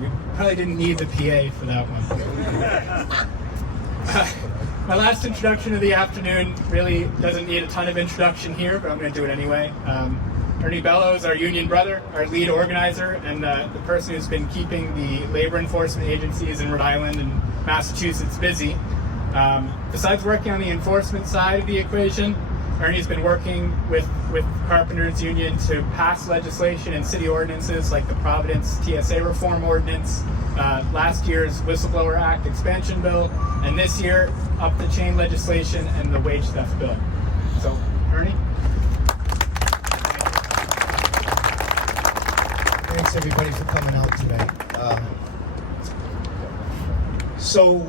We probably didn't need the PA for that one. My last introduction of the afternoon really doesn't need a ton of introduction here, but I'm going to do it anyway. Ernie Bellows, our union brother, our lead organizer, and the person who's been keeping the labor enforcement agencies in Rhode Island and Massachusetts busy. Besides working on the enforcement side of the equation, Ernie's been working with Carpenters Union to pass legislation and city ordinances like the Providence TSA reform ordinance, last year's Whistleblower Act expansion bill, and this year up the chain legislation and the wage theft bill. So, Ernie? Thanks everybody for coming out today. So,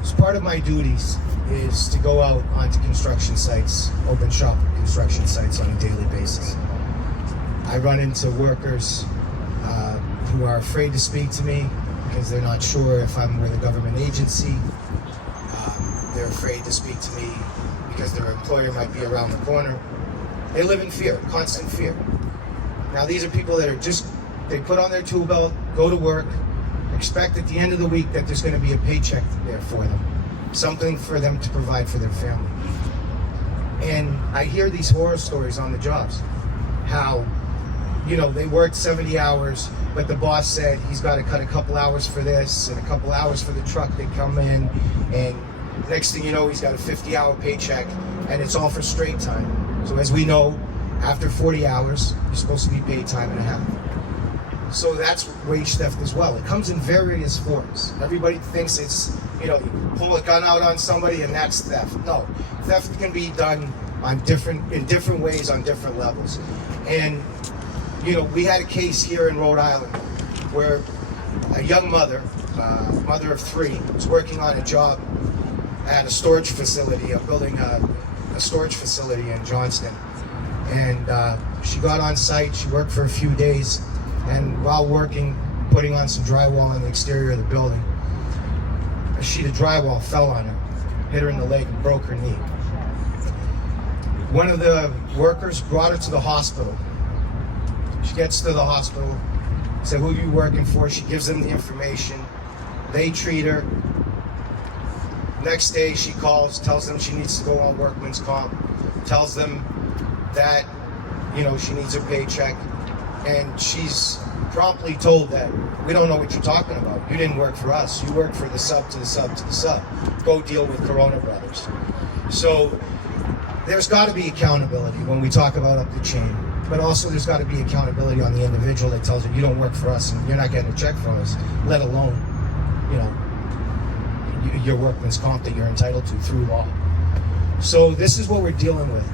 as part of my duties is to go out onto construction sites, open shop construction sites on a daily basis. I run into workers who are afraid to speak to me because they're not sure if I'm with a government agency. They're afraid to speak to me because their employer might be around the corner. They live in fear, constant fear. Now these are people that are they put on their tool belt, go to work, expect at the end of the week that there's going to be a paycheck there for them. Something for them to provide for their family. And I hear these horror stories on the jobs. How, they worked 70 hours, but the boss said he's got to cut a couple hours for this and a couple hours for the truck. They come in, and next thing you know, he's got a 50-hour paycheck, and it's all for straight time. So as we know, after 40 hours, you're supposed to be paid time and a half. So that's wage theft as well. It comes in various forms. Everybody thinks it's, you pull a gun out on somebody and that's theft. No, theft can be done in different ways on different levels. And, we had a case here in Rhode Island where a young mother of three, was working on a job at a storage facility, building a storage facility in Johnston. And she got on site, she worked for a few days, and while working, putting on some drywall on the exterior of the building, a sheet of drywall fell on her, hit her in the leg and broke her knee. One of the workers brought her to the hospital. She gets to the hospital, said, "Who are you working for?" She gives them the information. They treat her. Next day she calls, tells them she needs to go on workman's comp, tells them that, she needs her paycheck. And she's promptly told that, "We don't know what you're talking about. You didn't work for us. You worked for the sub to the sub to the sub. Go deal with Corona Brothers." So there's got to be accountability when we talk about up the chain. But also there's got to be accountability on the individual that tells you, "You don't work for us and you're not getting a check from us, let alone, your workman's comp that you're entitled to through law." So this is what we're dealing with.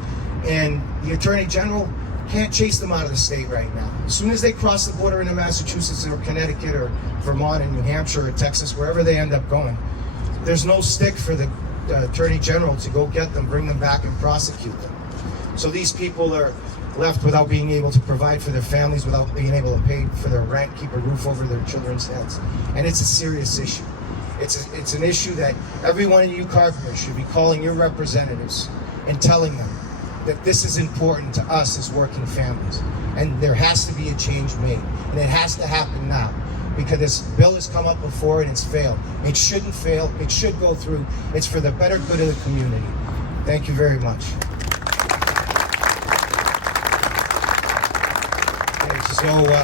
And the Attorney General can't chase them out of the state right now. As soon as they cross the border into Massachusetts or Connecticut or Vermont and New Hampshire or Texas, wherever they end up going, there's no stick for the Attorney General to go get them, bring them back and prosecute them. So these people are left without being able to provide for their families, without being able to pay for their rent, keep a roof over their children's heads. And it's a serious issue. It's an issue that every one of you carpenters should be calling your representatives and telling them that this is important to us as working families. And there has to be a change made. And it has to happen now. Because this bill has come up before and it's failed. It shouldn't fail. It should go through. It's for the better good of the community. Thank you very much. Okay, so